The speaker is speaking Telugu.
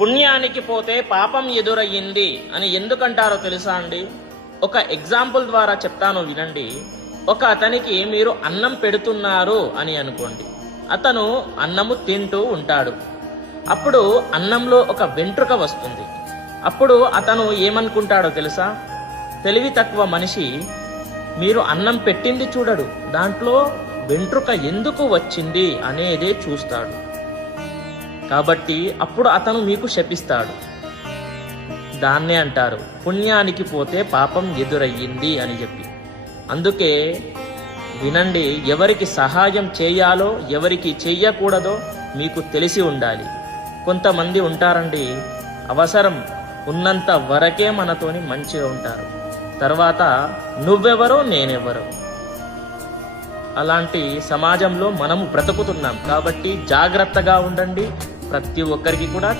పుణ్యానికి పోతే పాపం ఎదురయ్యింది అని ఎందుకంటారో తెలుసా అండి? ఒక ఎగ్జాంపుల్ ద్వారా చెప్తాను వినండి. ఒక అతనికి మీరు అన్నం పెడుతున్నారు అని అనుకోండి. అతను అన్నము తింటూ ఉంటాడు. అప్పుడు అన్నంలో ఒక వెంట్రుక వస్తుంది. అప్పుడు అతను ఏమనుకుంటాడో తెలుసా? తెలివి తక్కువ మనిషి మీరు అన్నం పెట్టింది చూడడు, దాంట్లో వెంట్రుక ఎందుకు వచ్చింది అనేదే చూస్తాడు. కాబట్టి అప్పుడు అతను మీకు శపిస్తాడు. దాన్నే అంటారు పుణ్యానికి పోతే పాపం ఎదురయ్యింది అని చెప్పి. అందుకే వినండి, ఎవరికి సహాయం చేయాలో ఎవరికి చెయ్యకూడదో మీకు తెలిసి ఉండాలి. కొంతమంది ఉంటారండి, అవసరం ఉన్నంత వరకే మనతోని మంచిగా ఉంటారు, తర్వాత నువ్వెవరో నేనెవరో. అలాంటి సమాజంలో మనము బ్రతుకుతున్నాం. కాబట్టి జాగ్రత్తగా ఉండండి. ప్రతి ఒక్కరికి కూడా